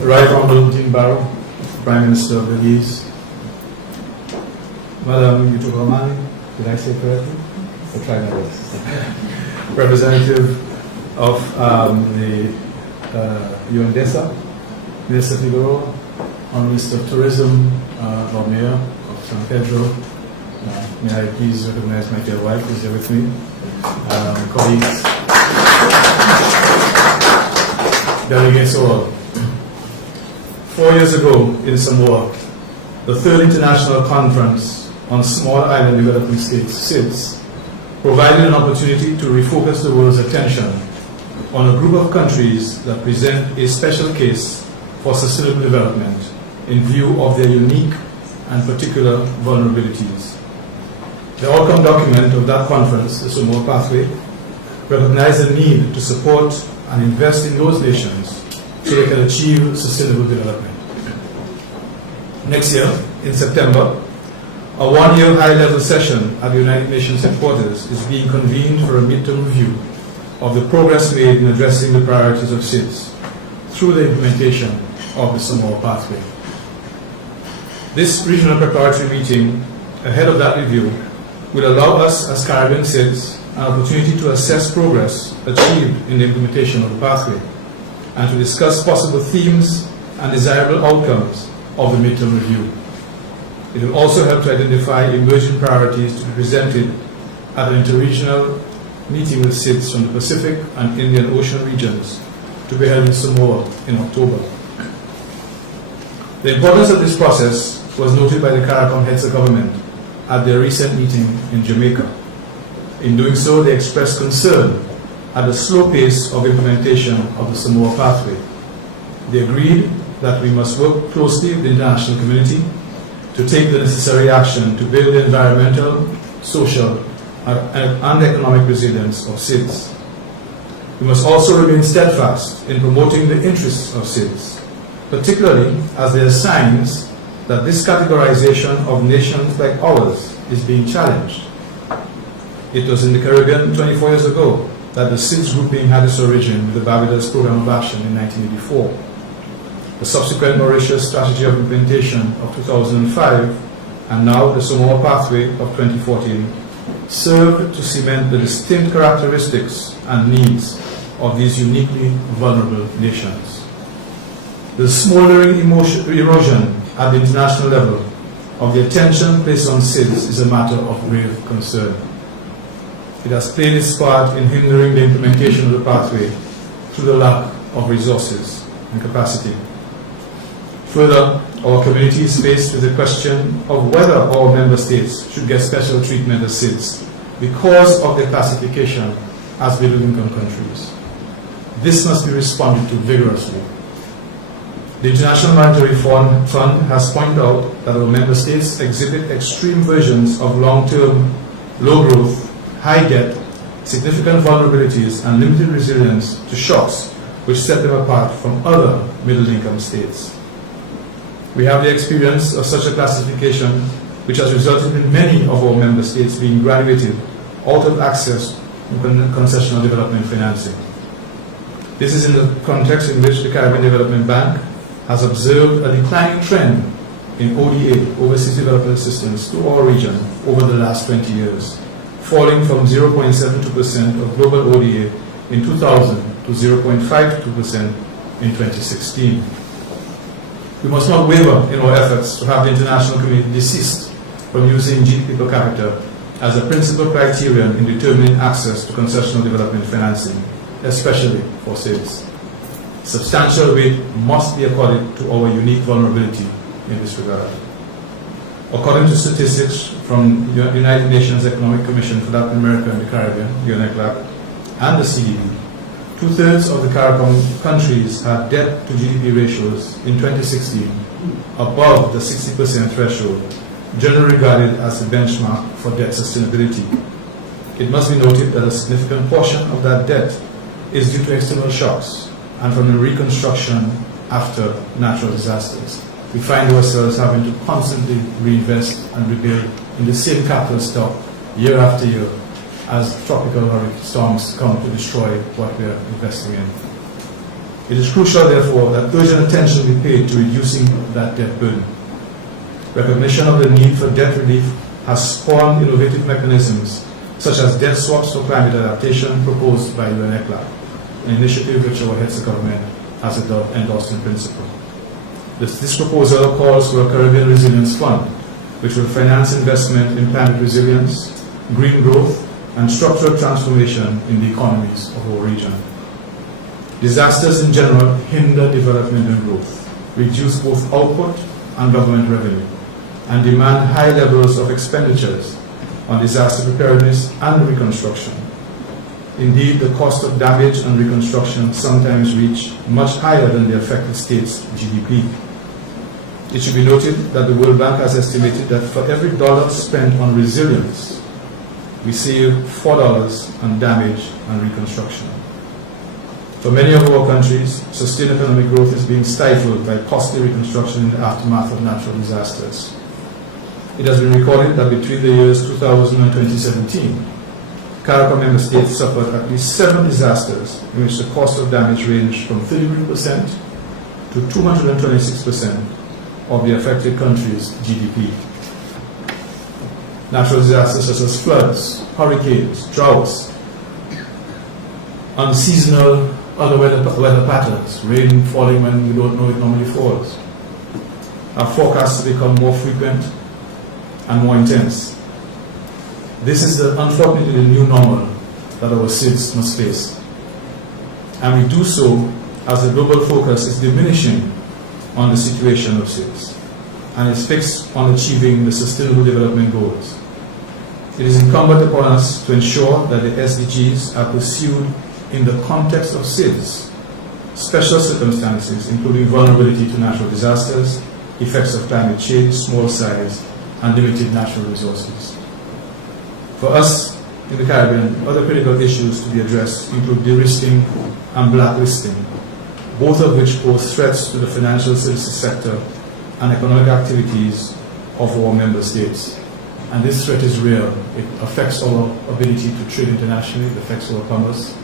Right Honourable Dean Barrow, Prime Minister of Belize, Madam Yutukomani, did I say correctly? I'll try my best. Representative of the UNDESA, Minister Figueroa, Minister of Tourism, Lord Mayor of San Pedro. May I please recognize my dear wife who is here with me, colleagues, delegates all. 4 years ago in Samoa, the third international conference on small island developing states, SIDS, provided an opportunity to refocus the world's attention on a group of countries that present a special case for sustainable development in view of their unique and particular vulnerabilities. The outcome document of that conference, the Samoa Pathway, recognized the need to support and invest in those nations so they can achieve sustainable development. Next year, in September, a one-year high-level session at the United Nations headquarters is being convened for a midterm review of the progress made in addressing the priorities of SIDS through the implementation of the Samoa Pathway. This regional preparatory meeting ahead of that review will allow us as Caribbean SIDS an opportunity to assess progress achieved in the implementation of the pathway and to discuss possible themes and desirable outcomes of the midterm review. It will also help to identify emerging priorities to be presented at an interregional meeting with SIDS from the Pacific and Indian Ocean regions to be held in Samoa in October. The importance of this process was noted by the CARICOM heads of government at their recent meeting in Jamaica. In doing so, they expressed concern at the slow pace of implementation of the Samoa Pathway. They agreed that we must work closely with the international community to take the necessary action to build the environmental, social, and economic resilience of SIDS. We must also remain steadfast in promoting the interests of SIDS, particularly as there are signs that this categorization of nations like ours is being challenged. It was in the Caribbean 24 years ago that the SIDS grouping had its origin with the Barbados Program of Action in 1984. The subsequent Mauritius Strategy of Implementation of 2005 and now the Samoa Pathway of 2014 served to cement the distinct characteristics and needs of these uniquely vulnerable nations. The smoldering erosion at the international level of the attention placed on SIDS is a matter of grave concern. It has played its part in hindering the implementation of the pathway through the lack of resources and capacity. Further, our community is faced with the question of whether our member states should get special treatment as SIDS because of their classification as middle-income countries. This must be responded to vigorously. The International Monetary Fund has pointed out that our member states exhibit extreme versions of long-term, low growth, high debt, significant vulnerabilities, and limited resilience to shocks which set them apart from other middle-income states. We have the experience of such a classification which has resulted in many of our member states being graduated out of access to concessional development financing. This is in the context in which the Caribbean Development Bank has observed a declining trend in ODA, Overseas Development Assistance, to our region over the last 20 years, falling from 0.72% of global ODA in 2000 to 0.52% in 2016. We must not waver in our efforts to have the international community desist from using GDP per capita as a principal criterion in determining access to concessional development financing, especially for SIDS. Substantial weight must be accorded to our unique vulnerability in this regard. According to statistics from the United Nations Economic Commission for Latin America and the Caribbean, UNECLAC, and the CDB, two-thirds of the CARICOM countries had debt-to-GDP ratios in 2016 above the 60% threshold, generally regarded as the benchmark for debt sustainability. It must be noted that a significant portion of that debt is due to external shocks and from the reconstruction after natural disasters. We find ourselves having to constantly reinvest and rebuild in the same capital stock year after year as tropical hurricane storms come to destroy what we are investing in. It is crucial, therefore, that urgent attention be paid to reducing that debt burden. Recognition of the need for debt relief has spawned innovative mechanisms such as debt swaps for climate adaptation proposed by UNECLA, an initiative which our heads of government has endorsed in principle. This proposal calls for a Caribbean Resilience Fund, which will finance investment in climate resilience, green growth, and structural transformation in the economies of our region. Disasters in general hinder development and growth, reduce both output and government revenue, and demand high levels of expenditures on disaster preparedness and reconstruction. Indeed, the cost of damage and reconstruction sometimes reach much higher than the affected state's GDP. It should be noted that the World Bank has estimated that for every dollar spent on resilience, we save $4 on damage and reconstruction. For many of our countries, sustained economic growth is being stifled by costly reconstruction in the aftermath of natural disasters. It has been recorded that between the years 2000 and 2017, CARICOM member states suffered at least 7 disasters in which the cost of damage ranged from 33% to 226% of the affected country's GDP. Natural disasters such as floods, hurricanes, droughts, unseasonal other weather patterns, rain falling when you don't know it normally falls, are forecast to become more frequent and more intense. This is unfortunately the new normal that our cities must face. And we do so as the global focus is diminishing on the situation of cities and is fixed on achieving the Sustainable Development Goals. It is incumbent upon us to ensure that the SDGs are pursued in the context of SIDS, special circumstances including vulnerability to natural disasters, effects of climate change, small size, and limited natural resources. For us in the Caribbean, other critical issues to be addressed include de-risking and blacklisting, both of which pose threats to the financial services sector and economic activities of our member states. And this threat is real. It affects our ability to trade internationally, it affects our commerce.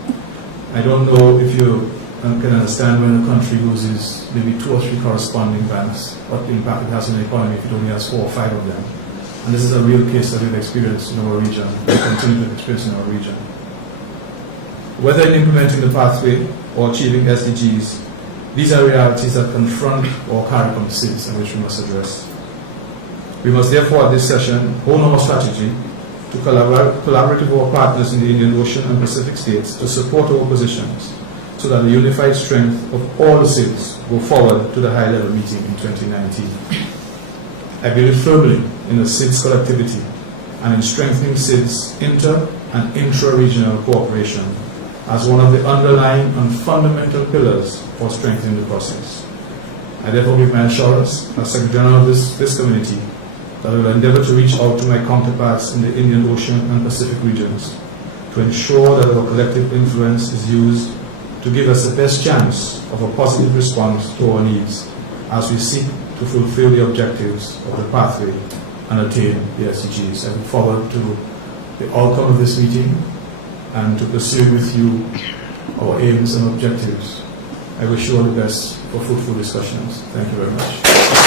I don't know if you can understand when a country loses maybe 2 or 3 corresponding banks, what impact it has on the economy if it only has 4 or 5 of them. And this is a real case that we've experienced in our region, we continue to experience in our region. Whether in implementing the pathway or achieving SDGs, these are realities that confront our CARICOM cities and which we must address. We must therefore at this session hone our strategy to collaborate with our partners in the Indian Ocean and Pacific states to support our positions so that the unified strength of all the cities go forward to the high-level meeting in 2019. I believe firmly in the SIDS collectivity and in strengthening SIDS inter- and intra-regional cooperation as one of the underlying and fundamental pillars for strengthening the process. I therefore give my assurance as Secretary General of this community that I will endeavor to reach out to my counterparts in the Indian Ocean and Pacific regions to ensure that our collective influence is used to give us the best chance of a positive response to our needs as we seek to fulfill the objectives of the pathway and attain the SDGs. I look forward to the outcome of this meeting and to pursue with you our aims and objectives. I wish you all the best for fruitful discussions. Thank you very much.